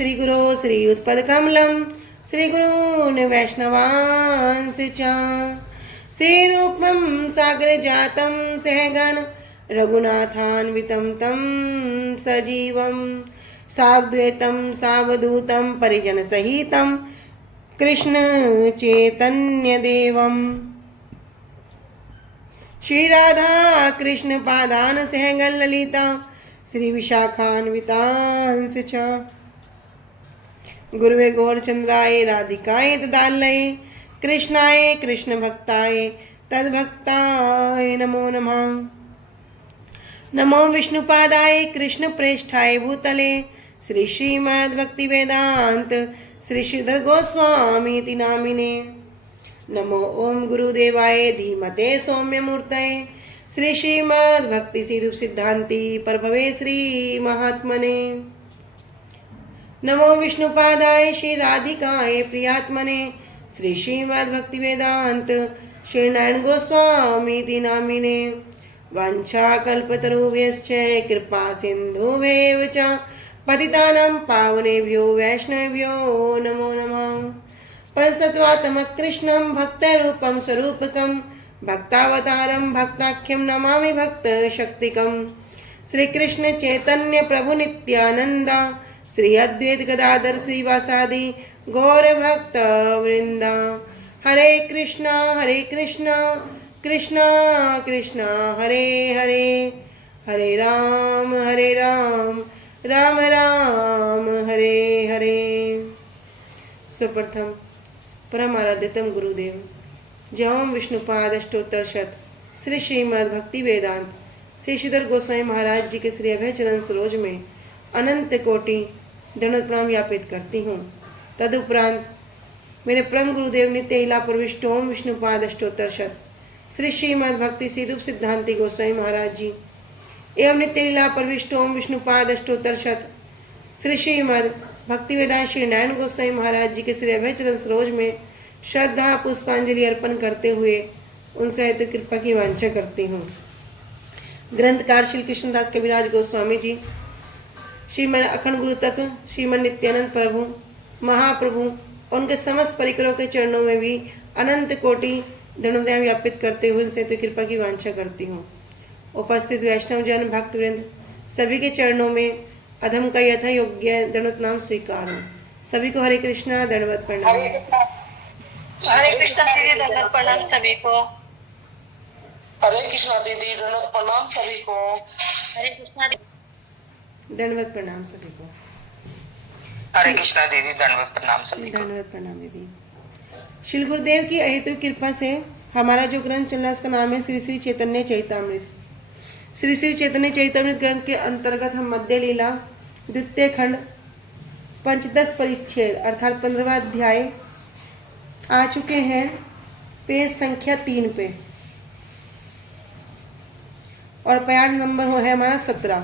श्रीगुरो श्रीयुत्पदकमलं श्रीगुरून् वैष्णवांश्च श्रीरूपं सागरजातं सहगण रघुनाथान्वितं तं सजीवं साद्वैतं सावधूतं परिजनसहितं कृष्णचैतन्यदेवं श्रीराधा कृष्णपादान् सहगण ललिता श्रीविशाखान्वितांश्च च गुरुवे गौरचंद्राय राधिकाय तदालये कृष्णाय कृष्णभक्ताय तद्भक्ताय नमो नमः। नमो विष्णुपादाय कृष्णप्रेष्ठाय भूतले श्री श्रीमद्भक्तिवेदांत श्री श्रीधर गोस्वामीति नामिने। नमो ओम गुरुदेवाय धीमते सौम्यमूर्तये श्री श्रीमद्भक्ति रूप सिद्धांति प्रभवे श्री महात्मने। नमो विष्णुपादाय श्री राधिकाय प्रियात्मने श्री श्रीमद्भक्ति वेदांत श्री नारायण गोस्वामीति नामिने। वाञ्छाकल्पतरुभ्यश्च कृपा सिन्धुभ्येव च पतितानां पावनेभ्यो वैष्णवेभ्यो नमो नमः। पंचतत्त्वात्मकं कृष्णं भक्तरूपं स्वरूपकं भक्तावतारं भक्ताख्यं नमामि भक्त शक्तिकं। श्री कृष्ण चैतन्य प्रभु नित्यानंद श्री अद्वैत गदाधर श्रीवासादि गौर भक्त वृंदा। हरे कृष्णा कृष्णा कृष्णा हरे हरे, हरे राम राम राम हरे हरे। सर्वप्रथम परम आराध्यतम गुरुदेव जय ओम विष्णुपाद अष्टोत्तर शत श्री श्रीमद् भक्ति वेदांत श्री श्रीधर गोस्वामी महाराज जी के श्री अभय चरण सरोज में अनंत कोटि दंडवत प्रणाम ज्ञापित करती हूँ। तदुपरांत मेरे परम गुरुदेव नित्य इला प्रविष्ट ओम विष्णुपाद अष्टोत्तर शत श्री श्रीमद् भक्ति श्री रूप सिद्धांति गोस्वामी महाराज जी एवं नित्य लीला प्रविष्ट ओम विष्णुपाद अष्टोत्तर शत श्री श्रीमद् भक्ति वेदांत श्री नारायण गोस्वामी महाराज जी के श्री अभय चरण सरोज में श्रद्धा पुष्पांजलि अर्पण करते हुए उनसे हेतु कृपा की वांछा करती हूँ। ग्रंथकार श्री कृष्णदास कविराज गोस्वामी जी, श्रीमद अखंड गुरु तत्व श्रीमद नित्यानंद प्रभु महाप्रभु उनके समस्त परिकरों के चरणों में भी अनंत कोटि दंडवत व्यापित करते हुए उनसे हेतु कृपा की वांछा करती हूँ। उपस्थित वैष्णव जन भक्तवृंद सभी के चरणों में अधम का यथा योग्य दंडवत नाम स्वीकार हो। सभी को हरे कृष्णा दंडवत प्रणाम। हरे कृष्णा दीदी दंडवत प्रणाम सभी को। हरे कृष्णा दीदी दंडवत प्रणाम सभी को। हरे कृष्णा दंडवत प्रणाम सभी को। हरे कृष्णा दीदी दंडवत प्रणाम सभी को। दंडवत प्रणाम दीदी। श्री गुरुदेव की अहेतु कृपा से हमारा जो ग्रंथ चल रहा है उसका नाम है श्री श्री चैतन्य चैतामृत। श्री श्री चैतन्य चैतामृत ग्रंथ के अंतर्गत हम मध्य लीला द्वितीय खंड पंचदश परिच्छेद अर्थात 15वां अध्याय आ चुके हैं पेज संख्या 3 पे और प्यार नंबर है हमारा 17।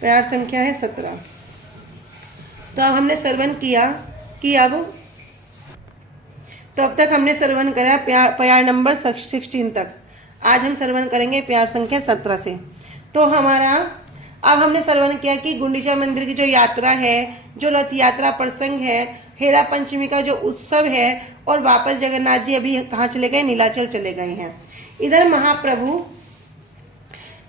प्यार संख्या है 17। तो अब हमने श्रवण किया कि अब तक हमने श्रवण करा प्यार नंबर 16 तक। आज हम श्रवण करेंगे प्यार संख्या 17 से। तो हमारा अब हमने श्रवण किया कि गुंडीचा मंदिर की जो यात्रा है, जो रथ यात्रा प्रसंग है, हेरा पंचमी का जो उत्सव है और वापस जगन्नाथ जी अभी कहाँ चले गए, नीलाचल चले गए हैं। इधर महाप्रभु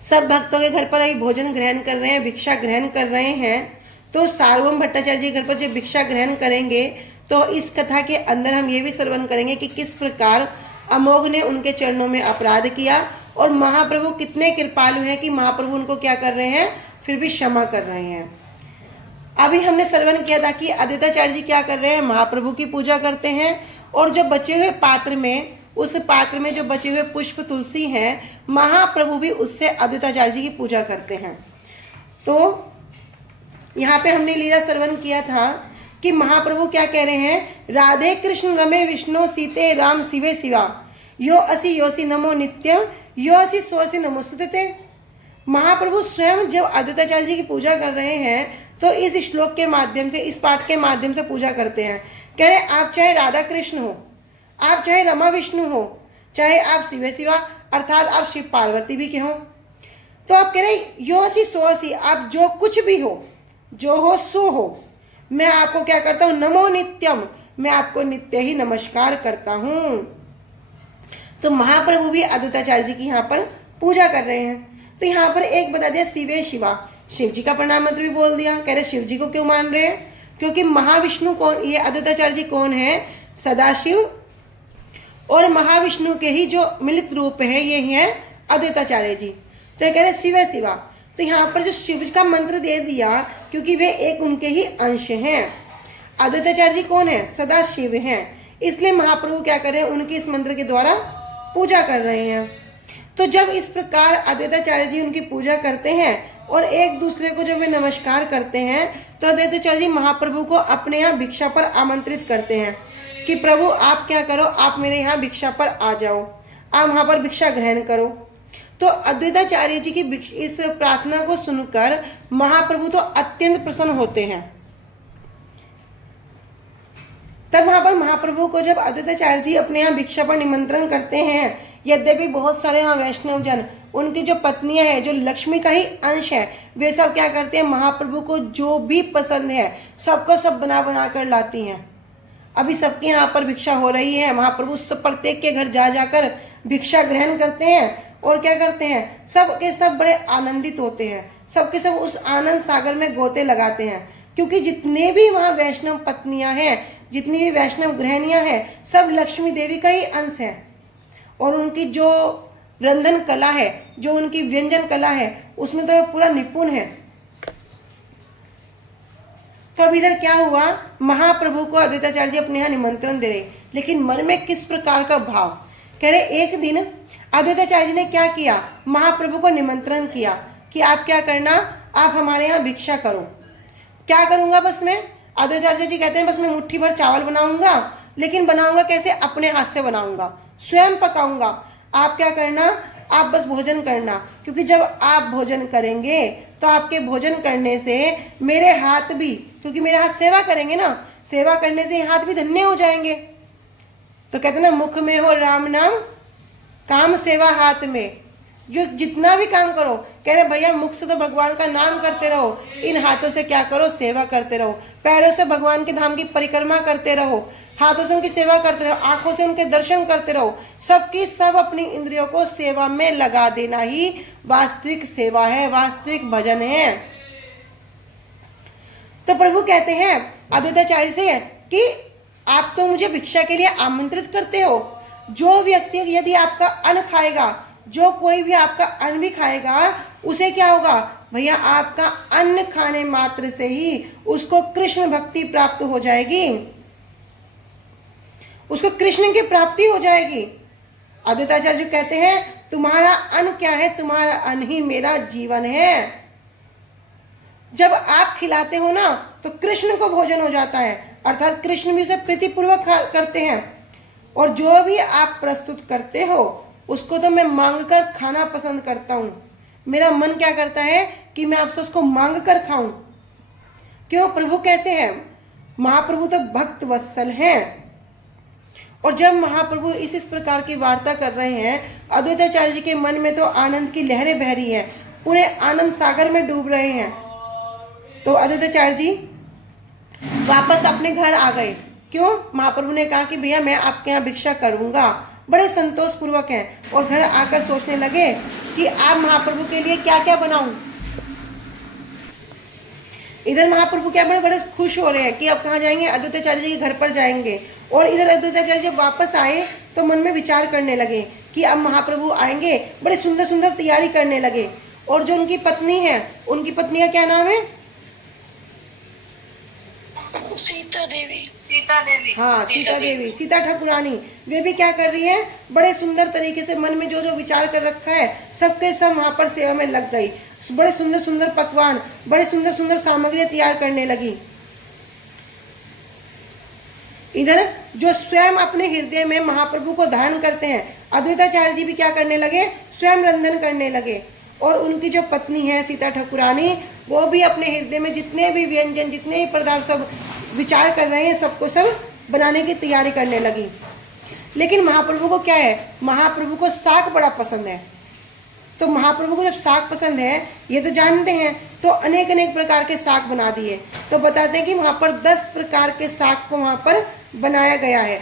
सब भक्तों के घर पर अभी भोजन ग्रहण कर रहे हैं, भिक्षा ग्रहण कर रहे हैं। तो सार्वभौम भट्टाचार्य जी घर पर जब भिक्षा ग्रहण करेंगे तो इस कथा के अंदर हम ये भी श्रवण करेंगे कि किस प्रकार अमोघ ने उनके चरणों में अपराध किया और महाप्रभु कितने कृपालु हैं कि महाप्रभु उनको क्या कर रहे हैं, फिर भी क्षमा कर रहे हैं। अभी हमने श्रवण किया था कि अद्वैताचार्य जी क्या कर रहे हैं, महाप्रभु की पूजा करते हैं और जो बचे हुए पात्र में, उस पात्र में जो बचे हुए पुष्प तुलसी हैं, महाप्रभु भी उससे अद्वैताचार्य जी की पूजा करते हैं। तो यहाँ पे हमने लीला श्रवण किया था कि महाप्रभु क्या कह रहे हैं, राधे कृष्ण रमे विष्णु सीते राम शिवे शिवा यो असि योसि नमो नित्यम यो असि सोसि नमोस्तुते। महाप्रभु स्वयं जब अद्वैताचार्य जी की पूजा कर रहे हैं तो इस श्लोक के माध्यम से, इस पाठ के माध्यम से पूजा करते हैं। कह रहे आप चाहे राधा कृष्ण हो, आप चाहे रमा विष्णु हो, चाहे आप शिवे शिवा अर्थात आप शिव पार्वती भी के हो, तो आप कह रहे यो असि सो असि, आप जो कुछ भी हो, जो हो सो हो, मैं आपको क्या करता हूँ, नमो नित्यम, मैं आपको नित्य ही नमस्कार करता हूँ। तो महाप्रभु भी अद्वैताचार्य जी की यहाँ पर पूजा कर रहे हैं। तो यहाँ पर एक बता दिया शिवे शिवा, शिव जी का प्रणाम मंत्र भी बोल दिया। कह रहे शिव जी को क्यों मान रहे हैं, क्योंकि महाविष्णु कौन, ये अद्वैताचार्य जी कौन है, सदाशिव और महाविष्णु के ही जो मिलित रूप है, ये है अद्वैताचार्य जी। तो ये कह रहे शिवे शिवा। तो यहाँ पर जो शिव का मंत्र दे दिया, क्योंकि वे एक उनके ही अंश हैं। अद्वैताचार्य जी कौन है, सदाशिव हैं, इसलिए महाप्रभु क्या कर रहे हैं, उनके इस मंत्र के द्वारा पूजा कर रहे हैं। तो जब इस प्रकार अद्वैताचार्य जी उनकी पूजा करते हैं और एक दूसरे को जब वे नमस्कार करते हैं, तो अद्वैताचार्य जी महाप्रभु को अपने यहाँ भिक्षा पर आमंत्रित करते हैं कि प्रभु आप क्या करो, आप मेरे यहाँ भिक्षा पर आ जाओ, आप वहाँ पर भिक्षा ग्रहण करो। तो अद्वैताचार्य जी की इस प्रार्थना को सुनकर महाप्रभु तो अत्यंत प्रसन्न होते हैं। तब वहां पर महाप्रभु को जब अद्वैताचार्य जी अपने यहाँ भिक्षा पर निमंत्रण करते हैं, यद्यपि बहुत सारे यहाँ वैष्णव जन, उनकी जो पत्नियां हैं, जो लक्ष्मी का ही अंश है, वे सब क्या करते हैं, महाप्रभु को जो भी पसंद है सबको सब बना बना कर लाती हैं। अभी सबके यहाँ पर भिक्षा हो रही है, महाप्रभु सब प्रत्येक के घर जा जाकर भिक्षा ग्रहण करते हैं और क्या करते हैं, सब के सब बड़े आनंदित होते हैं, सबके सब उस आनंद सागर में गोते लगाते हैं। क्योंकि जितने भी वहाँ वैष्णव पत्नियां हैं, जितनी भी वैष्णव गृहिणियां हैं, सब लक्ष्मी देवी का ही अंश है और उनकी जो रंधन कला है, जो उनकी व्यंजन कला है, उसमें तो पूरा निपुण है। तो अब इधर क्या हुआ, महाप्रभु को अद्वैताचार्य जी अपने यहाँ निमंत्रण दे रहे, लेकिन मन में किस प्रकार का भाव। कह रहे एक दिन अद्वैताचार्य जी ने क्या किया, महाप्रभु को निमंत्रण किया कि आप क्या करना, आप हमारे यहाँ भिक्षा करो। क्या करूंगा बस मैं, अद्वैताचार्य जी कहते हैं बस मैं मुट्ठी भर चावल बनाऊंगा, लेकिन बनाऊंगा कैसे, अपने हाथ से बनाऊंगा, स्वयं पकाऊंगा। आप क्या करना, आप बस भोजन करना, क्योंकि जब आप भोजन करेंगे तो आपके भोजन करने से मेरे हाथ भी, क्योंकि मेरे हाथ सेवा करेंगे ना, सेवा करने से हाथ भी धन्य हो जाएंगे। तो कहते ना, मुख में हो राम नाम, काम सेवा हाथ में। जो जितना भी काम करो, कह रहे भैया मुख से तो भगवान का नाम करते रहो, इन हाथों से क्या करो, सेवा करते रहो। पैरों से भगवान के धाम की परिक्रमा करते रहो, हाथों से उनकी सेवा करते रहो, आंखों से उनके दर्शन करते रहो। सबकी सब अपनी इंद्रियों को सेवा में लगा देना ही वास्तविक सेवा है, वास्तविक भजन है। तो प्रभु कहते हैं अद्वैताचार्य से कि आप तो मुझे भिक्षा के लिए आमंत्रित करते हो, जो व्यक्ति यदि आपका अन्न खाएगा, जो कोई भी आपका अन्न भी खाएगा, उसे क्या होगा भैया, आपका अन्न खाने मात्र से ही उसको कृष्ण भक्ति प्राप्त हो जाएगी, उसको कृष्ण की प्राप्ति हो जाएगी। अद्वैताचार्य कहते हैं तुम्हारा अन्न क्या है, तुम्हारा अन्न ही मेरा जीवन है। जब आप खिलाते हो ना, तो कृष्ण को भोजन हो जाता है, अर्थात कृष्ण भी उसे प्रीतिपूर्वक करते हैं। और जो भी आप प्रस्तुत करते हो उसको तो मैं मांग कर खाना पसंद करता हूँ। मेरा मन क्या करता है कि मैं आपसे उसको मांग कर खाऊं। क्यों, प्रभु कैसे हैं, महाप्रभु तो भक्त वत्सल हैं। और जब महाप्रभु इस प्रकार की वार्ता कर रहे हैं, अद्वैताचार्य जी के मन में तो आनंद की लहरें बह रही हैं, पूरे आनंद सागर में डूब रहे हैं। तो अद्वैताचार्य जी वापस अपने घर आ गए। क्यों, महाप्रभु ने कहा कि भैया मैं आपके यहाँ भिक्षा करूंगा, बड़े संतोष पूर्वक हैं। और घर आकर सोचने लगे कि आप महाप्रभु के लिए क्या क्या बनाऊं। इधर महाप्रभु क्या बड़े बड़े खुश हो रहे हैं कि अब कहाँ जाएंगे, अद्वैताचार्य जी के घर पर जाएंगे। और इधर अद्वैताचार्य जब वापस आए तो मन में विचार करने लगे कि अब महाप्रभु आएंगे, बड़े सुंदर सुंदर तैयारी करने लगे। और जो उनकी पत्नी है, उनकी पत्नी का क्या नाम है, सीता देवी। सीता देवी, हाँ सीता देवी, सीता ठाकुरानी। वे भी क्या कर रही है, बड़े सुंदर तरीके से मन में जो जो विचार कर रखा है सबके सब वहां पर सेवा में लग गई। बड़े सुंदर सुंदर पकवान, बड़े सुंदर सुंदर सामग्री तैयार करने लगी। इधर जो स्वयं अपने हृदय में महाप्रभु को धारण करते हैं, अद्वैताचार्य जी भी क्या करने लगे, स्वयं रंधन करने लगे। और उनकी जो पत्नी है सीता ठाकुरानी, वो भी अपने हृदय में जितने भी व्यंजन, जितने भी पदार्थ सब विचार कर रहे हैं, सबको सब बनाने की तैयारी करने लगी। लेकिन महाप्रभु को क्या है, महाप्रभु को साग बड़ा पसंद है। तो महाप्रभु को जब साग पसंद है, ये तो जानते हैं तो अनेक अनेक प्रकार के शाक बना दिए। तो बताते हैं कि वहां पर 10 प्रकार के शाक को वहां पर बनाया गया है।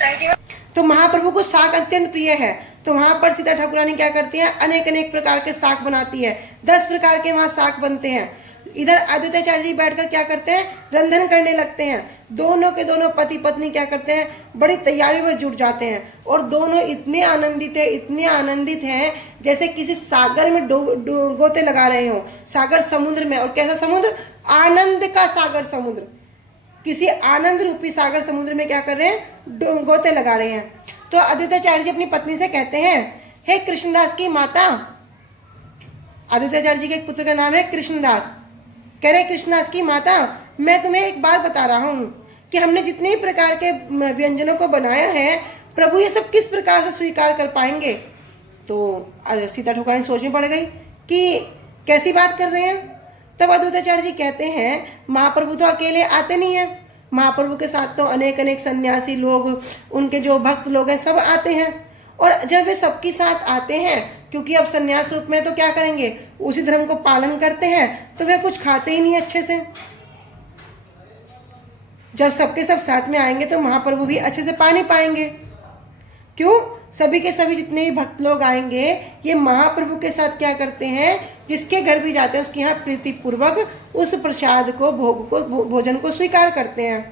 Thank you. तो महाप्रभु को शाक अत्यंत प्रिय है, तो वहां पर सीता ठाकुरानी क्या करती हैं, अनेक अनेक प्रकार के शाक बनाती है। 10 प्रकार के वहां शाक बनते हैं। इधर अद्वैताचार्य जी बैठकर क्या करते हैं, रंधन करने लगते हैं। दोनों के दोनों पति पत्नी क्या करते हैं, बड़ी तैयारी में जुट जाते हैं और दोनों इतने आनंदित हैं जैसे किसी सागर में गोते लगा रहे हो, सागर समुद्र में। और कैसा समुद्र, आनंद का सागर समुद्र, किसी आनंद रूपी सागर समुद्र में क्या कर रहे हैं, गोते लगा रहे हैं। तो अद्वैताचार्य जी अपनी पत्नी से कहते हैं, हे कृष्णदास की माता, अद्वैताचार्य जी के एक पुत्र का नाम है कृष्णदास, कह रहे कृष्णदास की माता, मैं तुम्हें एक बात बता रहा हूं कि हमने जितने ही प्रकार के व्यंजनों को बनाया है, प्रभु ये सब किस प्रकार से स्वीकार कर पाएंगे। तो सीता ठाकुरानी सोच में पड़ गई कि कैसी बात कर रहे हैं। तब अद्वैताचार्य जी कहते हैं, महाप्रभु तो अकेले आते नहीं है, महाप्रभु के साथ तो अनेक अनेक सन्यासी लोग, उनके जो भक्त लोग हैं, सब आते हैं। और जब वे सबके साथ आते हैं, क्योंकि अब सन्यास रूप में तो क्या करेंगे, उसी धर्म को पालन करते हैं, तो वे कुछ खाते ही नहीं अच्छे से। जब सबके सब साथ में आएंगे तो महाप्रभु भी अच्छे से पा नहीं पाएंगे। क्यों, सभी के सभी जितने भी भक्त लोग आएंगे, ये महाप्रभु के साथ क्या करते हैं, जिसके घर भी जाते हैं उसके यहाँ प्रीति पूर्वक उस प्रसाद को, भोजन को स्वीकार करते हैं।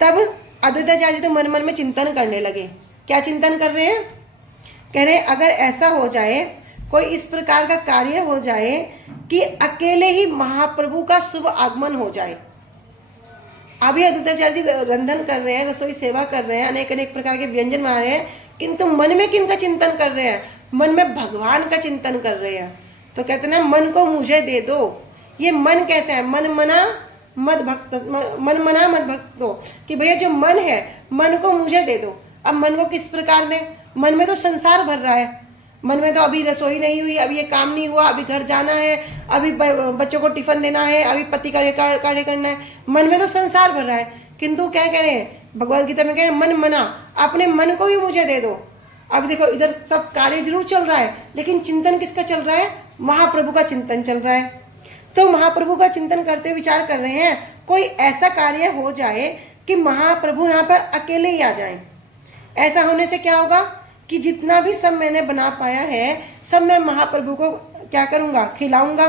तब अद्वैताचार्य तो मन मन में चिंतन करने लगे। क्या चिंतन कर रहे हैं, कह रहे अगर ऐसा हो जाए, कोई इस प्रकार का कार्य हो जाए कि अकेले ही महाप्रभु का शुभ आगमन हो जाए। अभी अद्वैताचार्य जी रंधन कर रहे हैं, रसोई सेवा कर रहे हैं, अनेक अनेक प्रकार के व्यंजन बना रहे हैं, किंतु मन में किनका चिंतन कर रहे हैं, मन में भगवान का चिंतन कर रहे हैं। तो कहते हैं, मन को मुझे दे दो। ये मन कैसा है, मन मना मत भक्तो, कि भैया जो मन है, मन को मुझे दे दो। अब मन को किस प्रकार दें, मन में तो संसार भर रहा है, मन में तो अभी रसोई नहीं हुई, अभी ये काम नहीं हुआ, अभी घर जाना है, अभी बच्चों को टिफिन देना है, अभी पति का ये कार्य करना है, मन में तो संसार भर रहा है। किंतु क्या कह रहे हैं, भगवद गीता में कह रहे हैं, मन मना, अपने मन को भी मुझे दे दो। अब देखो, इधर सब कार्य जरूर चल रहा है, लेकिन चिंतन किसका चल रहा है, महाप्रभु का चिंतन चल रहा है। तो महाप्रभु का चिंतन करते विचार कर रहे हैं, कोई ऐसा कार्य हो जाए कि महाप्रभु यहाँ पर अकेले ही आ जाएं। ऐसा होने से क्या होगा कि जितना भी सब मैंने बना पाया है, सब मैं महाप्रभु को क्या करूँगा, खिलाऊंगा।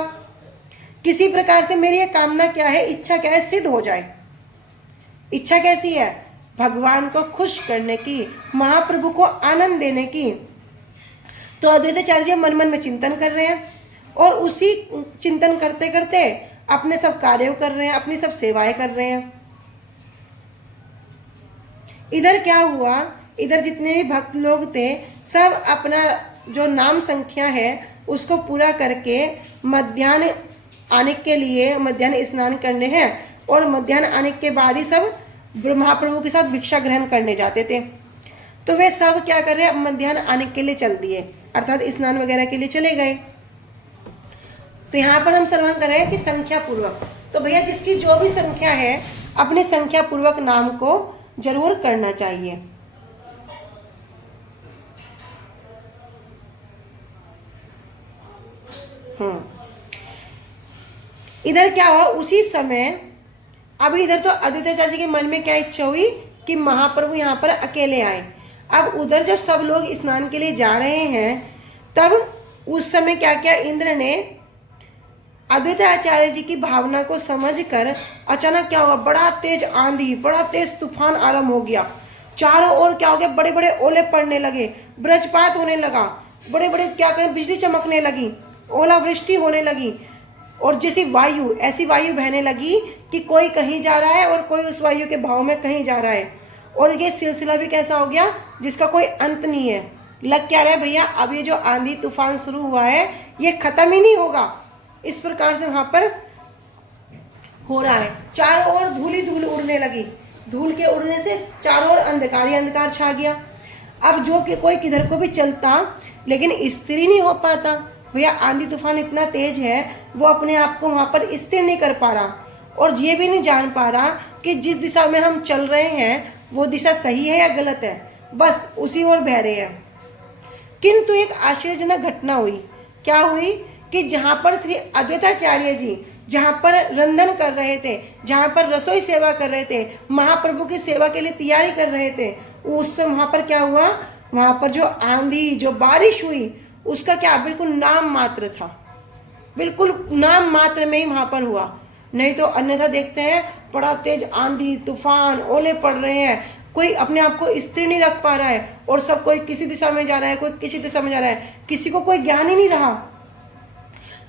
किसी प्रकार से मेरी ये कामना क्या है, इच्छा क्या है, सिद्ध हो जाए। इच्छा कैसी है, भगवान को खुश करने की, महाप्रभु को आनंद देने की। तो अद्वैताचार्य जी मन मन में चिंतन कर रहे हैं और उसी चिंतन करते करते अपने सब कार्यों कर रहे हैं, अपनी सब सेवाएं कर रहे हैं। इधर क्या हुआ, इधर जितने भी भक्त लोग थे, सब अपना जो नाम संख्या है उसको पूरा करके मध्याह्न आने के लिए, मध्याह्न स्नान करने हैं, और मध्याह्न आने के बाद ही सब महाप्रभु के साथ भिक्षा ग्रहण करने जाते थे। तो वे सब क्या कर रहे हैं, अब मध्याह्न आने के लिए चल दिए, अर्थात स्नान वगैरह के लिए चले गए। तो यहाँ पर हम श्रवण कर रहे हैं कि संख्या पूर्वक। तो भैया जिसकी जो भी संख्या है, अपनी संख्या पूर्वक नाम को जरूर करना चाहिए। इधर क्या हुआ, उसी समय अब इधर तो अद्वैताचार्य जी के मन में क्या इच्छा हुई कि महाप्रभु यहाँ पर अकेले आए। अब उधर जब सब लोग स्नान के लिए जा रहे हैं, तब उस समय क्या क्या, इंद्र ने अद्वैताचार्य जी की भावना को समझकर अचानक क्या हुआ, बड़ा तेज आंधी, बड़ा तेज तूफान आरंभ हो गया। चारों ओर क्या हो गया, बड़े बड़े ओले पड़ने लगे, वज्रपात होने लगा, बड़े बड़े क्या करें, बिजली चमकने लगी, ओलावृष्टि होने लगी, और जैसी वायु, ऐसी वायु बहने लगी कि कोई कहीं जा रहा है और कोई उस वायु के भाव में कहीं जा रहा है। और ये सिलसिला भी कैसा हो गया जिसका कोई अंत नहीं है। लग क्या रहा है भैया, अब ये जो आंधी तूफान शुरू हुआ है ये खत्म ही नहीं होगा। इस प्रकार से वहां पर हो रहा है। चारों ओर धूल ही धूल उड़ने लगी, धूल के उड़ने से चारों ओर अंधकार ही अंधकार छा गया। अब जो कि कोई किधर को भी चलता लेकिन स्थिर ही नहीं हो पाता। भैया आंधी तूफान इतना तेज है, वो अपने आप को वहां पर स्थिर नहीं कर पा रहा, और ये भी नहीं जान पा रहा कि जिस दिशा में हम चल रहे हैं वो दिशा सही है या गलत है, बस उसी ओर बह रहे हैं। किंतु एक आश्चर्यजनक घटना हुई। क्या हुई कि जहाँ पर श्री अद्वैताचार्य जी जहाँ पर रंधन कर रहे थे, जहाँ पर रसोई सेवा कर रहे थे, महाप्रभु की सेवा के लिए तैयारी कर रहे थे, उस समय वहाँ पर क्या हुआ, वहाँ पर जो आंधी जो बारिश हुई उसका क्या बिल्कुल नाम मात्र था, बिल्कुल नाम मात्र में ही वहाँ पर हुआ। नहीं तो अन्यथा देखते हैं बड़ा तेज आंधी तूफान ओले पड़ रहे हैं, कोई अपने आप को स्थिर नहीं रख पा रहा है और सब कोई किसी दिशा में जा रहा है, कोई किसी दिशा में जा रहा है, किसी को कोई ज्ञान ही नहीं रहा।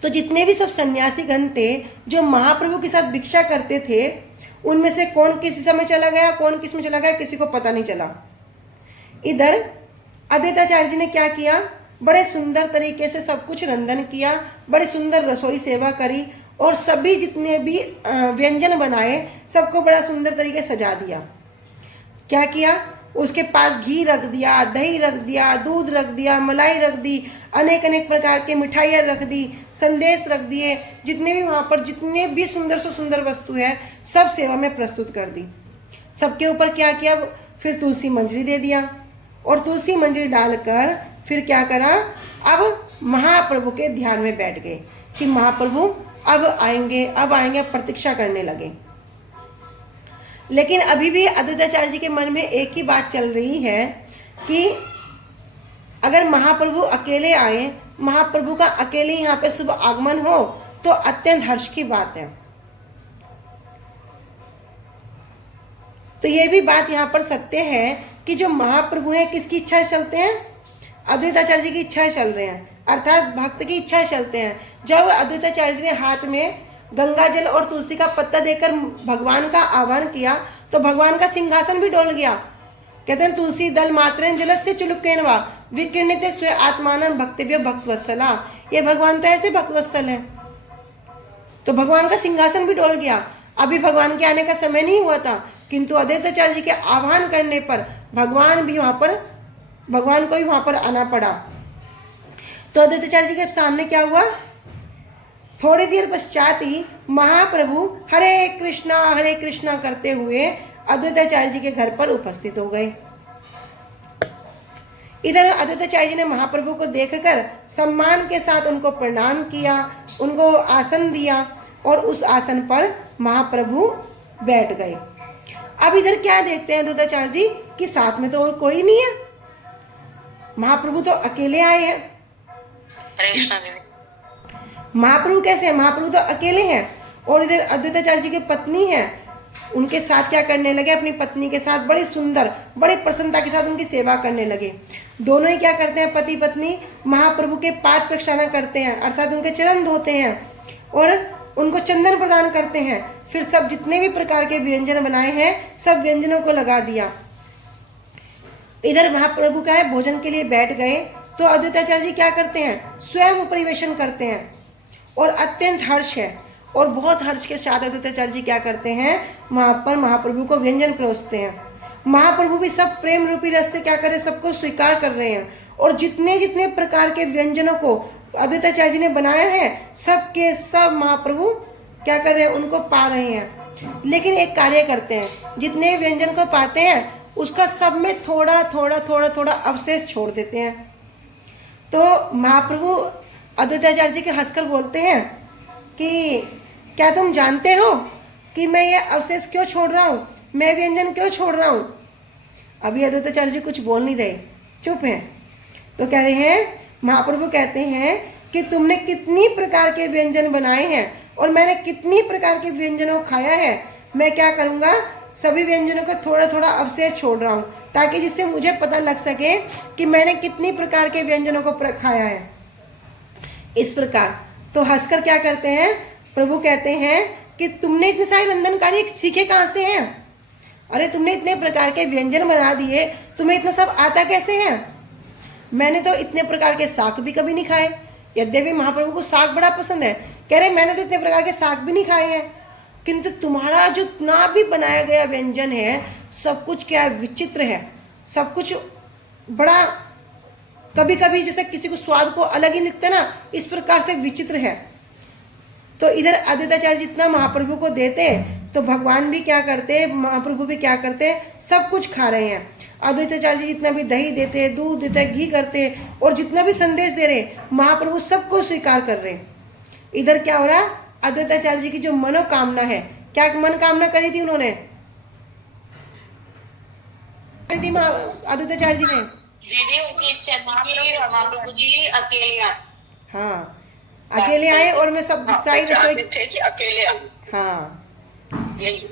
तो जितने भी सब सन्यासी गण थे जो महाप्रभु के साथ भिक्षा करते थे, उनमें से कौन किस दिशा में चला गया, कौन किस में चला गया, किसी को पता नहीं चला। इधर अद्वैताचार्य जी ने क्या किया, बड़े सुंदर तरीके से सब कुछ रंधन किया, बड़ी सुंदर रसोई सेवा करी और सभी जितने भी व्यंजन बनाए सबको बड़ा सुंदर तरीके से सजा दिया। क्या किया, उसके पास घी रख दिया, दही रख दिया, दूध रख दिया, मलाई रख दी, अनेक अनेक प्रकार के मिठाइयाँ रख दी, संदेश रख दिए, जितने भी वहाँ पर जितने भी सुंदर से सुंदर वस्तु है सब सेवा में प्रस्तुत कर दी। सबके ऊपर क्या किया, फिर तुलसी मंजरी दे दिया और तुलसी मंजरी डालकर फिर क्या करा, अब महाप्रभु के ध्यान में बैठ गए कि महाप्रभु अब आएंगे, अब आएंगे, प्रतीक्षा करने लगे। लेकिन अभी भी अद्वैताचार्य जी के मन में एक ही बात चल रही है कि अगर महाप्रभु अकेले आए, महाप्रभु का अकेले यहाँ पे शुभ आगमन हो तो अत्यंत हर्ष की बात है। तो ये भी बात यहाँ पर सत्य है कि जो महाप्रभु हैं किसकी इच्छा से चलते हैं, अद्वैताचार्य जी की इच्छा से चल रहे हैं, अर्थात भक्त की इच्छा से चलते हैं। जब अद्वैताचार्य जी ने हाथ में गंगा जल और तुलसी का पत्ता देकर भगवान का आह्वान किया तो भगवान का सिंहासन भी डोल गया। कहते हैं तुलसी दल मात्रेन जलस्य चुलुकेनवा विकीर्णिते स्वे आत्मानं भक्तव्य भक्तवत्सला, ये भगवान तो ऐसे भक्तवत्सल है। तो भगवान का सिंहासन भी डोल गया। अभी भगवान के आने का समय नहीं हुआ था, किंतु अद्वैताचार्य जी के आह्वान करने पर भगवान को भी वहां पर आना पड़ा। तो अद्वैताचार्य जी के सामने क्या हुआ, थोड़ी देर पश्चात ही महाप्रभु हरे कृष्णा करते हुए अद्वैताचार्य जी के घर पर उपस्थित हो गए। इधर अद्वैताचार्य जी ने महाप्रभु को देखकर सम्मान के साथ उनको प्रणाम किया, उनको आसन दिया और उस आसन पर महाप्रभु बैठ गए। अब इधर क्या देखते हैं अद्वैताचार्य जी कि साथ में तो और कोई नहीं है, महाप्रभु तो अकेले आए हैं। हरे कृष्णा दीदी। महाप्रभु कैसे हैं, महाप्रभु तो अकेले हैं। और इधर अद्वैताचार्य जी की पत्नी है, उनके साथ क्या करने लगे, अपनी पत्नी के साथ बड़ी सुंदर बड़ी प्रसन्नता के साथ उनकी सेवा करने लगे। दोनों ही क्या करते हैं, पति पत्नी महाप्रभु के पाद प्रक्षालना करते हैं, अर्थात उनके चरण धोते हैं और उनको चंदन प्रदान करते हैं। फिर सब जितने भी प्रकार के व्यंजन बनाए हैं सब व्यंजनों को लगा दिया। इधर महाप्रभु का है भोजन के लिए बैठ गए तो अद्वैताचार्य जी क्या करते हैं, स्वयं परिवेशन करते हैं और अत्यंत हर्ष है और बहुत हर्ष के साथ अद्वैताचार्य जी क्या करते हैं, वहां पर महाप्रभु को व्यंजन परोसते हैं। महाप्रभु भी सब प्रेम रूपी रस से क्या कर रहे हैं, सबको स्वीकार कर रहे हैं और जितने जितने प्रकार के व्यंजनों को अद्वैताचार्य जी ने बनाया है सबके सब महाप्रभु क्या कर रहे हैं, उनको पा रहे हैं। लेकिन एक कार्य करते हैं, जितने व्यंजन को पाते हैं उसका सब में थोड़ा थोड़ा अवशेष छोड़ देते हैं। तो महाप्रभु अद्वैताचार्य जी के हंसकर बोलते हैं कि क्या तुम जानते हो कि मैं ये अवशेष क्यों छोड़ रहा हूँ, मैं व्यंजन क्यों छोड़ रहा हूँ। अभी अद्वैताचार्य जी कुछ बोल नहीं रहे, चुप हैं। तो कह रहे हैं, महाप्रभु कहते हैं कि तुमने कितनी प्रकार के व्यंजन बनाए हैं और मैंने कितनी प्रकार के व्यंजनों को खाया है, मैं क्या करूँगा, सभी व्यंजनों का थोड़ा थोड़ा अवशेष छोड़ रहा हूँ ताकि जिससे मुझे पता लग सके कि मैंने कितनी प्रकार के व्यंजनों को खाया है। इस प्रकार तो हंसकर क्या करते हैं, प्रभु कहते हैं कि तुमने इतने सारे रंधन कार्य सीखे कहाँ से हैं, अरे तुमने इतने प्रकार के व्यंजन बना दिए, तुम्हें इतना सब आता कैसे है। मैंने तो इतने प्रकार के साग भी कभी नहीं खाए, यद्यपि महाप्रभु को साग बड़ा पसंद है। कह रहे मैंने तो इतने प्रकार के साग भी नहीं खाए हैं, किंतु तुम्हारा जो इतना भी बनाया गया व्यंजन है सब कुछ क्या विचित्र है, सब कुछ बड़ा कभी कभी जैसे किसी को स्वाद को अलग ही लिखते ना, इस प्रकार से विचित्र है। तो इधर अद्वैताचार्य जितना महाप्रभु को देते तो भगवान भी क्या करते, महाप्रभु भी क्या करते, सब कुछ खा रहे हैं। अद्वैताचार्य जी जितना भी दही देते, दूध देते, घी करते और जितना भी संदेश दे रहे, महाप्रभु सबको स्वीकार कर रहे हैं। इधर क्या हो रहा, अद्वैताचार्य जी की जो मनोकामना है, क्या मनोकामना करी थी उन्होंने, करी थी अद्वैताचार्य जी ने? दीदी उनकी इच्छा थी कि महाप्रभु जी अकेले आए। हाँ, अकेले आए और मैं सब सारी रसोई थे कि अकेले आए। हाँ, यही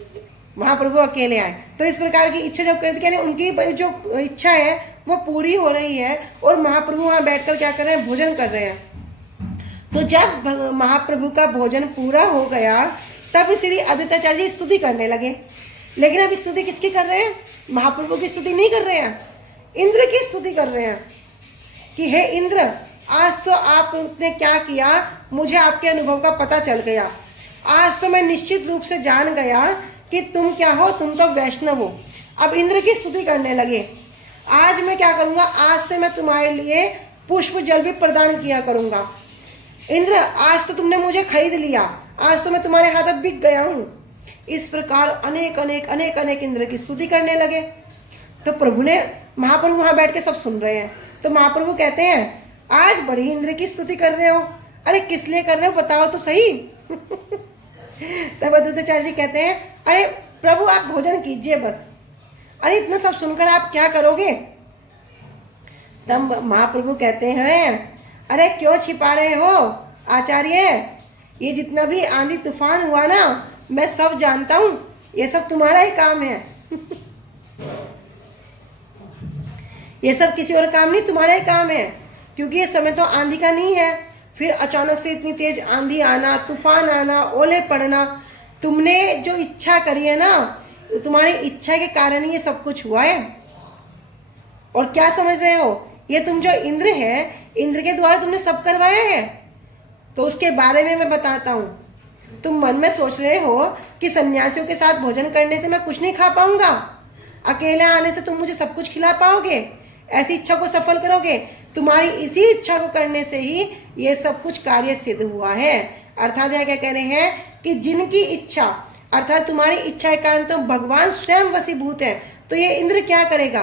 महाप्रभु अकेले आए। तो इस प्रकार की इच्छा जब करते, यानी उनकी जो इच्छा है वो पूरी हो रही है और महाप्रभु वहाँ बैठकर क्या कर रहे हैं, भोजन कर रहे हैं। तो जब महाप्रभु का भोजन पूरा हो गया तब श्री अद्वैताचार्य जी स्तुति करने लगे। लेकिन अब स्तुति किसकी कर रहे हैं, महाप्रभु की स्तुति नहीं कर रहे हैं, इंद्र की स्तुति कर रहे हैं कि हे इंद्र, आज तो आपने क्या किया, मुझे आपके अनुभव का पता चल गया। आज तो मैं निश्चित रूप से जान गया कि तुम क्या हो, तुम तो वैष्णव हो। अब इंद्र की स्तुति करने लगे। आज मैं क्या करूंगा, आज से मैं तुम्हारे लिए पुष्प जल भी प्रदान किया करूंगा। इंद्र, आज तो तुमने मुझे खरीद लिया, आज तो मैं तुम्हारे हाथ अब बिक गया हूं। इस प्रकार अनेक अनेक अनेक अनेक इंद्र की स्तुति करने लगे। तो महाप्रभु वहां बैठ के सब सुन रहे हैं। तो महाप्रभु कहते हैं, आज बड़ी इंद्र की स्तुति कर रहे हो, अरे किस लिए कर रहे हो बताओ तो सही। तब अद्वैताचार्य जी कहते हैं, अरे प्रभु आप भोजन कीजिए बस, अरे इतना सब सुनकर आप क्या करोगे। तब महाप्रभु कहते हैं, अरे क्यों छिपा रहे हो आचार्य, ये जितना भी आंधी तूफान हुआ ना, मैं सब जानता हूं, ये सब तुम्हारा ही काम है। ये सब किसी और काम नहीं, तुम्हारा ही काम है, क्योंकि ये समय तो आंधी का नहीं है। फिर अचानक से इतनी तेज आंधी आना, तूफान आना, ओले पड़ना, तुमने जो इच्छा करी है ना, तुम्हारी इच्छा के कारण ही ये सब कुछ हुआ है। और क्या समझ रहे हो, ये तुम जो इंद्र है, इंद्र के द्वारा तुमने सब करवाया है। तो उसके बारे में मैं बताता हूँ। तुम मन में सोच रहे हो कि सन्यासियों के साथ भोजन करने से मैं कुछ नहीं खा पाऊंगा, अकेले आने से तुम मुझे सब कुछ खिला पाओगे, ऐसी इच्छा को सफल करोगे। तुम्हारी इसी इच्छा को करने से ही ये सब कुछ कार्य सिद्ध हुआ है। अर्थात यह क्या कह रहे हैं कि जिनकी इच्छा, अर्थात तुम्हारी इच्छा के कारण तो भगवान स्वयं वशीभूत है, तो ये इंद्र क्या करेगा।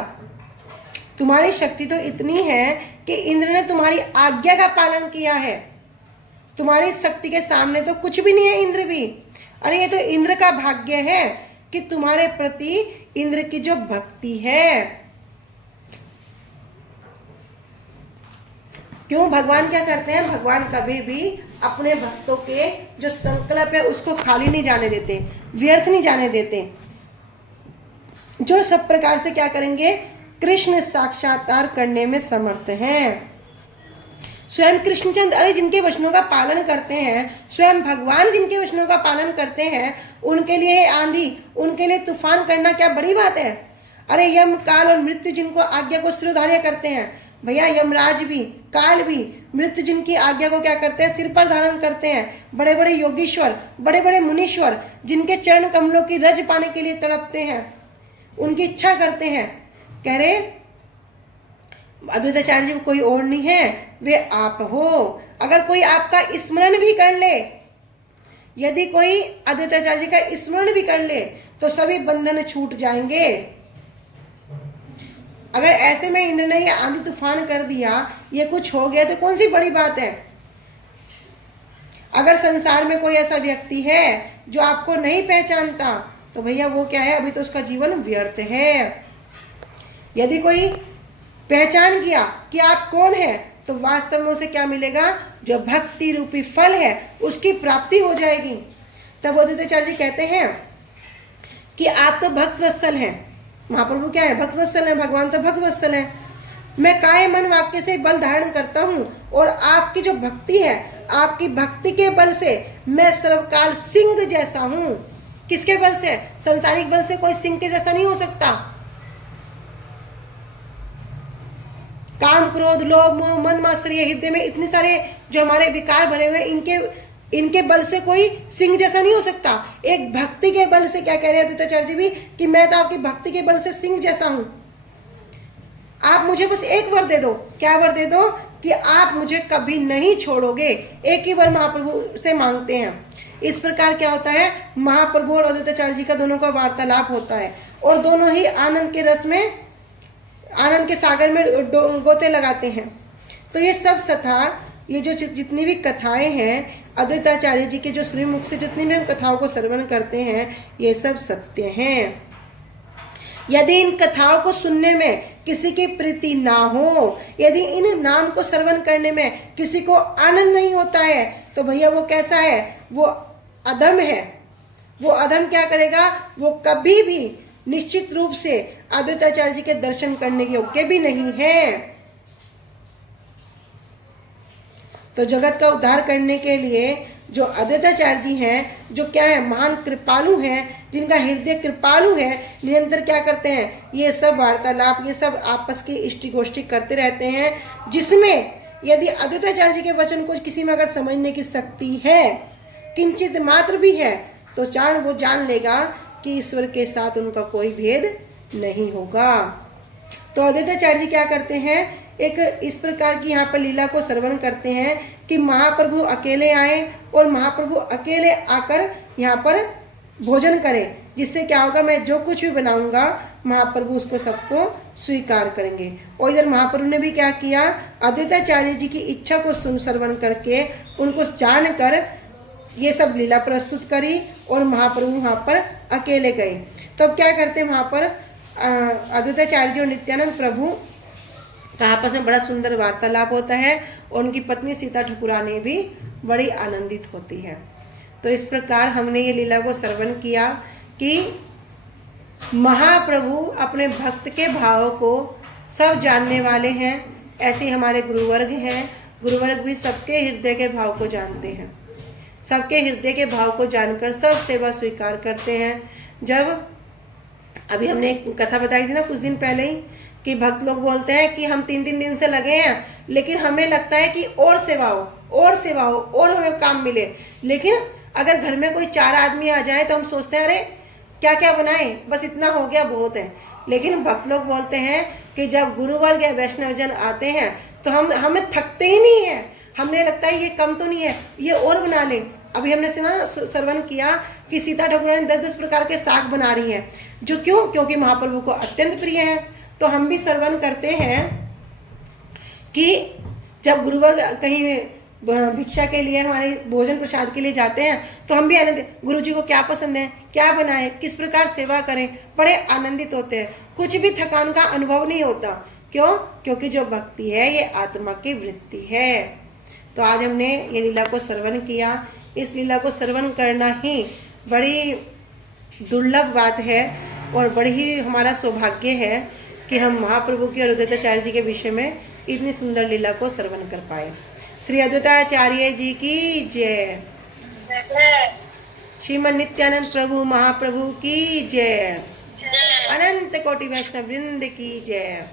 तुम्हारी शक्ति तो इतनी है कि इंद्र ने तुम्हारी आज्ञा का पालन किया है। तुम्हारी शक्ति के सामने तो कुछ भी नहीं है इंद्र भी। अरे ये तो इंद्र का भाग्य है कि तुम्हारे प्रति इंद्र की जो भक्ति है। क्यों भगवान क्या करते हैं, भगवान कभी भी अपने भक्तों के जो संकल्प है उसको खाली नहीं जाने देते, व्यर्थ नहीं जाने देते। जो सब प्रकार से क्या करेंगे, कृष्ण साक्षात्कार करने में समर्थ हैं। स्वयं कृष्णचंद्र, अरे जिनके वचनों का पालन करते हैं, स्वयं भगवान जिनके वचनों का पालन करते हैं, उनके लिए आंधी, उनके लिए तूफान करना क्या बड़ी बात है। अरे यम, काल और मृत्यु जिनको आज्ञा को शिरोधार्य करते हैं, भैया यमराज भी, काल भी, मृत्यु जिनकी आज्ञा को क्या करते हैं, सिर पर धारण करते हैं। बड़े बड़े योगीश्वर, बड़े बड़े मुनीश्वर जिनके चरण कमलों की रज पाने के लिए तड़पते हैं, उनकी इच्छा करते हैं। कह रहे अद्वैताचार्य जी कोई और नहीं है, वे आप हो। अगर कोई आपका स्मरण भी कर ले, यदि कोई अद्वैताचार्य जी का स्मरण भी कर ले, तो सभी बंधन छूट जाएंगे। अगर ऐसे में इंद्र ने ये आंधी तूफान कर दिया, ये कुछ हो गया, तो कौन सी बड़ी बात है। अगर संसार में कोई ऐसा व्यक्ति है जो आपको नहीं पहचानता, तो भैया वो क्या है, अभी तो उसका जीवन व्यर्थ है। यदि कोई पहचान गया कि आप कौन है, तो वास्तव में उसे क्या मिलेगा, जो भक्ति रूपी फल है उसकी प्राप्ति हो जाएगी। तब अद्वैताचार्य जी कहते हैं कि आप तो भक्त वत्सल हैं। महाप्रभु क्या है, भक्त वत्सल है, भगवान तो भक्त वत्सल है। मैं काय मन वाक्य से बल धारण करता हूँ, और आपकी जो भक्ति है, आपकी भक्ति के बल से मैं सर्वकाल सिंह जैसा हूँ। किसके बल से, संसारिक बल से कोई सिंह के जैसा नहीं हो सकता। काम, क्रोध, लोभ, मोह, मद, मात्सर्य, हृदय में इतने सारे जो हमारे विकार भरे हुए, इनके बल से कोई सिंह जैसा नहीं हो सकता। एक भक्ति के बल से क्या कह रहे हैं अद्वैताचार्य जी भी, कि मैं तो आपकी भक्ति के बल से सिंह जैसा हूं। आप मुझे बस एक वर दे दो। क्या वर दे दो, कि आप मुझे कभी नहीं छोड़ोगे। एक ही वर महाप्रभु से मांगते हैं। इस प्रकार क्या होता है, महाप्रभु और अद्वैताचार्य जी का दोनों का वार्तालाप होता है और दोनों ही आनंद के रस में, आनंद के सागर में गोते लगाते हैं। तो ये सब सथा, ये जो जितनी भी कथाएं हैं अद्वैताचार्य जी के, जो श्रीमुख से जितनी भी हम कथाओं को श्रवण करते हैं, ये सब सत्य हैं। यदि इन कथाओं को सुनने में किसी की प्रीति ना हो, यदि इन नाम को श्रवण करने में किसी को आनंद नहीं होता है, तो भैया वो कैसा है, वो अधम है। वो अधम क्या करेगा, वो कभी भी निश्चित रूप से अद्वैताचार्य जी के दर्शन करने के योग्य भी नहीं है। तो जगत का उद्धार करने के लिए जो अद्वैताचार्य जी हैं, जो क्या है, महान कृपालु हैं, जिनका हृदय कृपालु है, निरंतर क्या करते हैं, ये सब वार्तालाप, ये सब आपस की इष्टि गोष्ठी करते रहते हैं, जिसमें यदि अद्वैताचार्य जी के वचन को किसी में अगर समझने की शक्ति है, किंचित मात्र भी है, तो वो जान लेगा कि ईश्वर के साथ उनका कोई भेद नहीं होगा। तो अद्वैताचार्य जी क्या करते हैं, एक इस प्रकार की यहाँ पर लीला को श्रवण करते हैं कि महाप्रभु अकेले आए और महाप्रभु अकेले आकर यहाँ पर भोजन करें, जिससे क्या होगा, मैं जो कुछ भी बनाऊंगा महाप्रभु उसको सबको स्वीकार करेंगे। और इधर महाप्रभु ने भी क्या किया, अद्वैताचार्य जी की इच्छा को श्रवण करके उनको जानकर ये सब लीला प्रस्तुत करी और महाप्रभु वहाँ पर अकेले गए। तो अब क्या करते हैं, वहाँ पर अद्वैताचार्य जी और नित्यानंद प्रभु का आपस में बड़ा सुंदर वार्तालाप होता है और उनकी पत्नी सीता ठाकुरानी भी बड़ी आनंदित होती है। तो इस प्रकार हमने ये लीला को श्रवण किया कि महाप्रभु अपने भक्त के भाव को सब जानने वाले हैं। ऐसे हमारे गुरुवर्ग हैं, गुरुवर्ग भी सबके हृदय के भाव को जानते हैं, सबके हृदय के भाव को जानकर सब सेवा स्वीकार करते हैं। जब अभी हमने एक कथा बताई थी ना कुछ दिन पहले ही, कि भक्त लोग बोलते हैं कि हम 3-3 दिन से लगे हैं, लेकिन हमें लगता है कि और सेवा हो, और सेवा हो, और हमें काम मिले। लेकिन अगर घर में कोई 4 आदमी आ जाए तो हम सोचते हैं अरे क्या क्या बनाएं, बस इतना हो गया बहुत है। लेकिन भक्त लोग बोलते हैं कि जब गुरुवर्ग या वैष्णवजन आते हैं तो हमें थकते ही नहीं है, हमें लगता है ये कम तो नहीं है, ये और बना लें। अभी हमने सुना, श्रवण किया कि सीता ठाकुरानी 10-10 प्रकार के साग बना रही हैं, जो क्योंकि महाप्रभु को अत्यंत प्रिय है। तो हम भी श्रवण करते हैं कि जब गुरुवर्ग कहीं भिक्षा के लिए, हमारे भोजन प्रसाद के लिए जाते हैं, तो हम भी आनंदित, गुरु जी को क्या पसंद है, क्या बनाए, किस प्रकार सेवा करें, बड़े आनंदित होते हैं। कुछ भी थकान का अनुभव नहीं होता। क्यों? क्योंकि जो भक्ति है ये आत्मा की वृत्ति है। तो आज हमने ये लीला को श्रवण किया। इस लीला को श्रवण करना ही बड़ी दुर्लभ बात है और बड़ी ही हमारा सौभाग्य है कि हम महाप्रभु की और अद्वैताचार्य जी के विषय में इतनी सुंदर लीला को श्रवण कर पाए। श्री अद्वैताचार्य जी की जय। श्रीमन नित्यानंद प्रभु महाप्रभु की जय। अनंत कोटि वैष्णव वृंद की जय।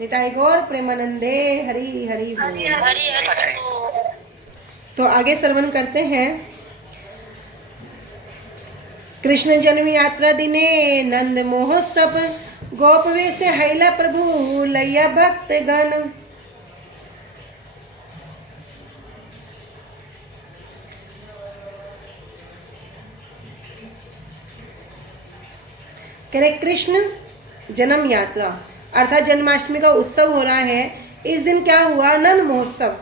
निताई गौर प्रेमानंदे हरि हरि बोल। तो आगे श्रवण करते हैं। कृष्ण जन्म यात्रा दिने नंद महोत्सव, गोप वेश हैला प्रभु लैया भक्त गण। करे कृष्ण जन्म यात्रा अर्थात जन्माष्टमी का उत्सव हो रहा है। इस दिन क्या हुआ, नंद महोत्सव।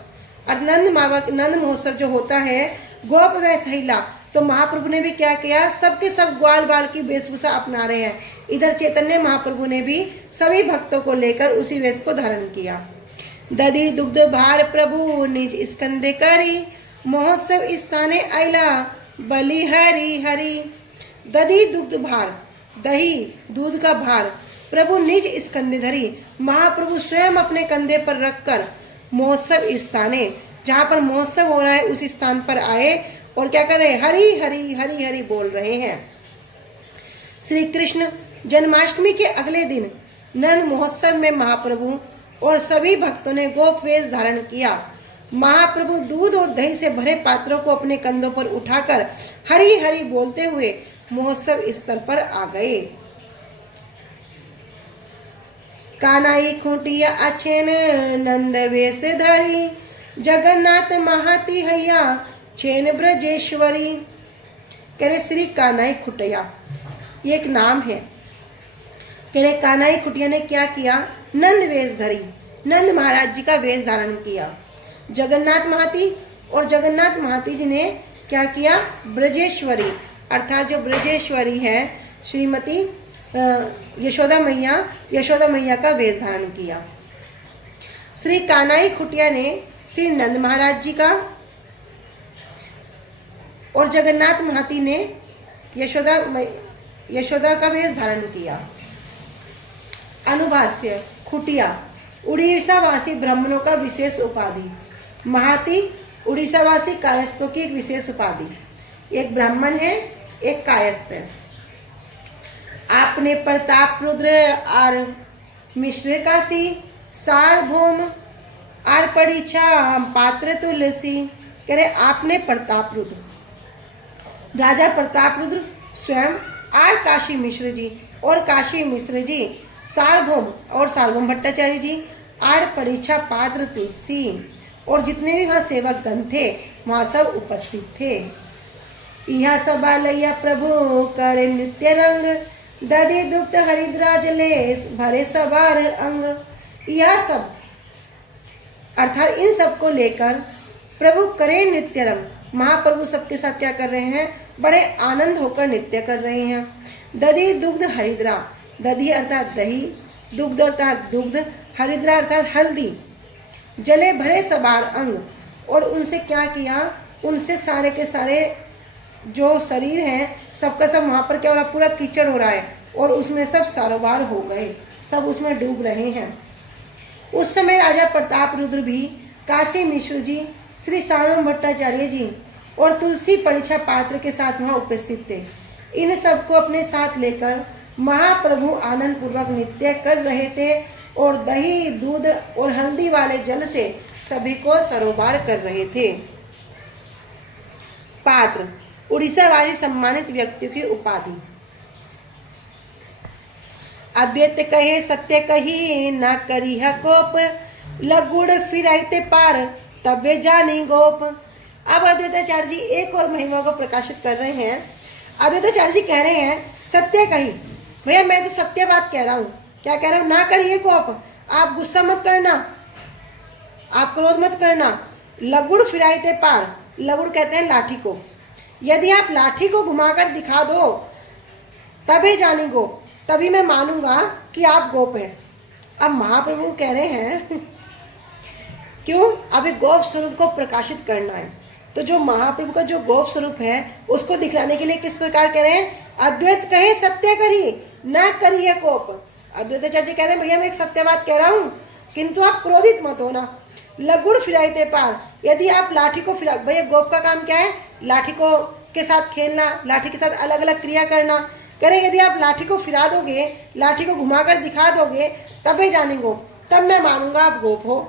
और नंद महोत्सव जो होता है, गोप वेश हैला, तो महाप्रभु ने भी क्या किया, सबके सब ग्वाल बाल की वेशभूषा अपना रहे हैं। इधर चैतन्य महाप्रभु ने भी सभी भक्तों को लेकर उसी वेश को धारण किया। दधि दुग्ध भार प्रभु निज स्कंदे करी, महोत्सव स्थाने आइला बलि हरि हरि। दधि दुग्ध भार, दही दूध का भार, प्रभु निज स्कंदे धरी, महाप्रभु स्वयं अपने कंधे पर रखकर महोत्सव स्थाने, जहाँ पर महोत्सव हो रहा है उस स्थान पर आए और क्या कर रहे हैं, हरि हरि हरि हरि बोल रहे हैं। श्री कृष्ण जन्माष्टमी के अगले दिन नंद महोत्सव में महाप्रभु और सभी भक्तों ने गोप वेश धारण किया। महाप्रभु दूध और दही से भरे पात्रों को अपने कंधों पर उठाकर हरि हरि बोलते हुए महोत्सव स्थल पर आ गए। कानाई खूंटिया अछेन नंद वेश धरी, जगन्नाथ महाती हैया छेन ब्रजेश्वरी। कह रहे श्री कान्हाई खुटिया, ये एक नाम है। कह रहे कान्हाई खुटिया ने क्या किया? नंद वेश धरी, नंद महाराज जी का वेश धारण किया। जगन्नाथ महाती, और जगन्नाथ महाती जी ने क्या किया? ब्रजेश्वरी, अर्थात जो ब्रजेश्वरी है श्रीमती यशोदा मैया का वेश धारण किया। श्री कान्हाई खुटिया ने श्री नंद महाराज जी का, और जगन्नाथ महाती ने यशोदा का वेश धारण किया। अनुभाष्य। खुटिया उड़ीसावासी ब्राह्मणों का विशेष उपाधि, महाती उड़ीसावासी कायस्थों की एक विशेष उपाधि। एक ब्राह्मण है, एक कायस्थ है। आपने प्रताप रुद्र आर मिश्र काशी, सार्वभौम आर परीक्षा पात्र तुलसी। कह रहे आपने प्रताप रुद्र, राजा प्रताप रुद्र स्वयं, आर काशी मिश्र जी और काशी मिश्र जी, सार्वभौम और सार्वभौम भट्टाचार्य जी, आर परीक्षा पात्र तुलसी, और जितने भी वहाँ सेवक गण थे वहाँ सब उपस्थित थे। यह सभा लैया प्रभु करे नित्य रंग, दधि दुग्ध हरिद्राज ले भरे सवार अंग। यह सब अर्थात इन सब को लेकर प्रभु करे नित्य रंग, महाप्रभु सबके साथ क्या कर रहे हैं? बड़े आनंद होकर नृत्य कर रहे हैं। दधि दुग्ध हरिद्रा, दधि अर्थात दही, दुग्ध अर्थात दुग्ध, हरिद्रा अर्थात हल्दी, जले भरे सवार अंग, और उनसे क्या किया? उनसे सारे के सारे जो शरीर हैं सबका सब वहाँ पर क्या हो रहा? पूरा कीचड़ हो रहा है, और उसमें सब सारोबार हो गए, सब उसमें डूब रहे हैं। उस समय राजा प्रताप रुद्र भी, काशी मिश्र जी, श्री सार्वभौम भट्टाचार्य जी और तुलसी परीक्षा पात्र के साथ वहाँ उपस्थित थे। इन सबको अपने साथ लेकर महाप्रभु आनंद पूर्वक नृत्य कर रहे थे, और दही दूध और हल्दी वाले जल से सभी को सरोबार कर रहे थे। पात्र उड़ीसावासी सम्मानित व्यक्तियों की उपाधि। अद्वैत कहे सत्य कही, न करी है कोप, लगुड़ फिराइते पार तबे जानी गोप। अब अद्वैताचार्य जी एक और महिमा को प्रकाशित कर रहे हैं। अद्वैताचार्य जी कह रहे हैं सत्य कही, भैया मैं तो सत्य बात कह रहा हूँ। क्या कह रहा हूँ? ना करिए कोप, आप गुस्सा मत करना, आप क्रोध मत करना। लगुड़ फिराइते पार, लगुड़ कहते हैं लाठी को। यदि आप लाठी को घुमाकर दिखा दो तभी जानी गोप, तभी मैं मानूंगा कि आप गोप हैं। अब महाप्रभु कह रहे हैं क्यों? अभी गोप स्वरूप को प्रकाशित करना है, तो जो महाप्रभु का जो गोप स्वरूप है उसको दिखलाने के लिए किस प्रकार कह रहे हैं? अद्वैत कहे सत्य करिए, न करिए कोप। अद्वैताचार्य कह रहे हैं भैया मैं एक सत्य बात कह रहा हूँ, किंतु आप क्रोधित मत होना। लगुड़ फिराइते पार, यदि आप लाठी को फिरा, भैया गोप का काम क्या है? लाठी को के साथ खेलना, लाठी के साथ अलग अलग क्रिया करना। करें यदि आप लाठी को फिरा दोगे, लाठी को घुमाकर दिखा दोगे तभी जाने गोप, तब मैं मानूंगा आप गोप हो।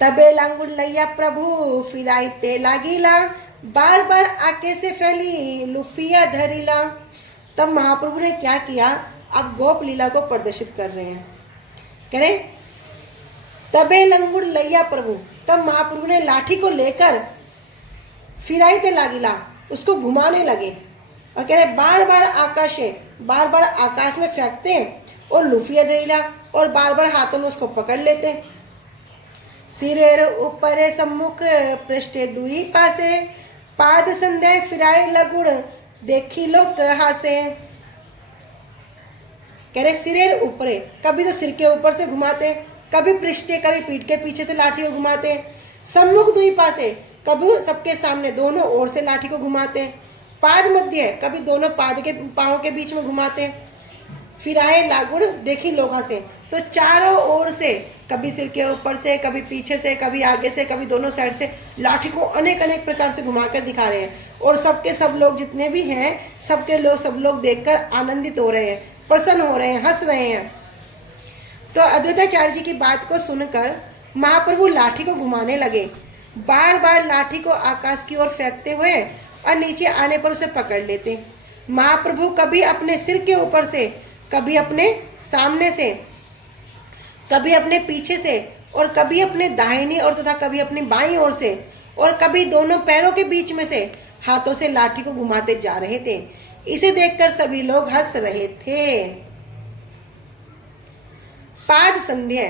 तबे लंगुड़ लैया प्रभु फिराइते लागिला, बार बार आके से फैली लुफिया धरिला। तब महाप्रभु ने क्या किया? अब गोप लीला को प्रदर्शित कर रहे हैं। करें तबे लंगुड़ लैया प्रभु, तब महाप्रभु ने लाठी को लेकर फिराइते लागिला, उसको घुमाने लगे, और कह रहे बार बार आकाश में फेंकते और लुफिया धरिला, और बार बार हाथों में उसको पकड़ लेते। सिरेर ऊपरे सम्मुख पृष्ठे दुई पासे, पाद संध्या फिराए लगुड़ देखी लोग हासे। कह रहे सिरेर ऊपरे, कभी तो सिर के ऊपर से घुमाते, कभी पृष्ठे, कभी पीठ के पीछे से लाठी को घुमाते। सम्मुख दुई पासे, कभी सबके सामने दोनों ओर से लाठी को घुमाते। पाद मध्य, कभी दोनों पाद के पांव के बीच में घुमाते। फिराए लागुड़ देखी लोग हासे, तो चारों ओर से, कभी सिर के ऊपर से, कभी पीछे से, कभी आगे से, कभी दोनों साइड से लाठी को अनेक अनेक प्रकार से घुमाकर दिखा रहे हैं, और सबके सब लोग जितने भी हैं सब लोग देखकर आनंदित हो रहे हैं, प्रसन्न हो रहे हैं, हंस रहे हैं। तो अद्वैताचार्य जी की बात को सुनकर महाप्रभु लाठी को घुमाने लगे, बार बार लाठी को आकाश की ओर फेंकते हुए, और नीचे आने पर उसे पकड़ लेते। महाप्रभु कभी अपने सिर के ऊपर से, कभी अपने सामने से, कभी अपने पीछे से, और कभी अपने दाहिनी ओर तथा कभी अपनी बाईं ओर से और कभी दोनों पैरों के बीच में से हाथों से लाठी को घुमाते जा रहे थे। इसे देखकर सभी लोग हंस रहे थे। पाद संध्या,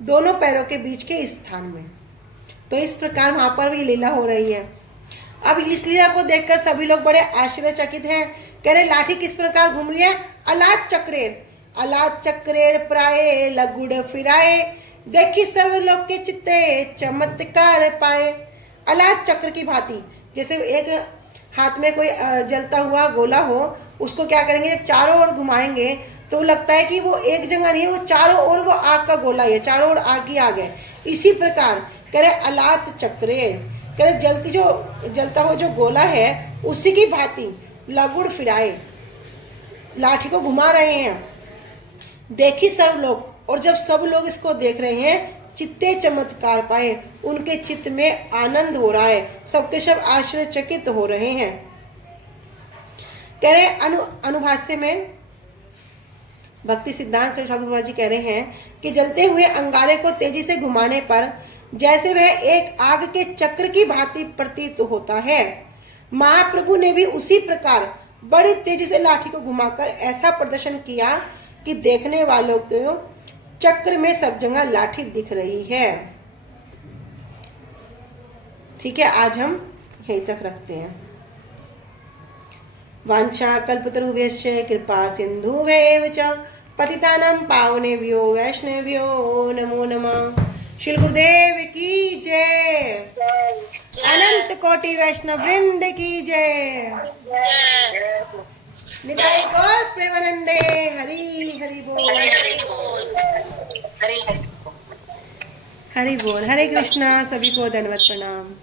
दोनों पैरों के बीच के स्थान में। तो इस प्रकार वहां पर भी लीला हो रही है। अब इस लीला को देखकर सभी लोग बड़े आश्चर्यचकित हैं। कह रहे लाठी किस प्रकार घूम रही है? अलाद चक्रेर प्राये लगुड़ फिराए, देखी सर्वलोक के चित्ते चमत्कार पाए। अलाद चक्र की भांति, जैसे एक हाथ में कोई जलता हुआ गोला हो, उसको क्या करेंगे, चारों ओर घुमाएंगे तो लगता है कि वो एक जगह नहीं है, वो चारों ओर वो आग का गोला है, चारों ओर आग ही आग है। इसी प्रकार कह रहे अलात चक्रे, कह रहे जलता हुआ जो गोला है उसी की भांति लगुड़ फिराए, लाठी को घुमा रहे हैं। देखी सब लोग, और जब सब लोग इसको देख रहे हैं, चित्ते चमत्कार पाए, उनके चित्त में आनंद हो रहा है, सबके सब आश्चर्यचकित हो रहे हैं। कह रहे अनुभाष्य में भक्ति सिद्धांत श्री ठाकुर जी कह रहे हैं कि जलते हुए अंगारे को तेजी से घुमाने पर जैसे वह एक आग के चक्र की भांति प्रतीत होता है, महाप्रभु ने भी उसी प्रकार बड़ी तेजी से लाठी को घुमाकर ऐसा प्रदर्शन किया कि देखने वालों को चक्र में सब जगह लाठी दिख रही है। ठीक है, आज हम यहीं तक रखते हैं। वांछा कल्पतरुभ्यश्च कृपा सिन्धुभ्येव च पतितानां पावनेभ्यो वैष्णवेभ्यो नमो नमः। श्री गुरुदेव की जय, अनंत कोटि वैष्णव वृंद की जय, निताई गौर प्रेमानंदे। हरि हरि बोल, हरि बोल। हरे कृष्णा, सभी को दंडवत प्रणाम।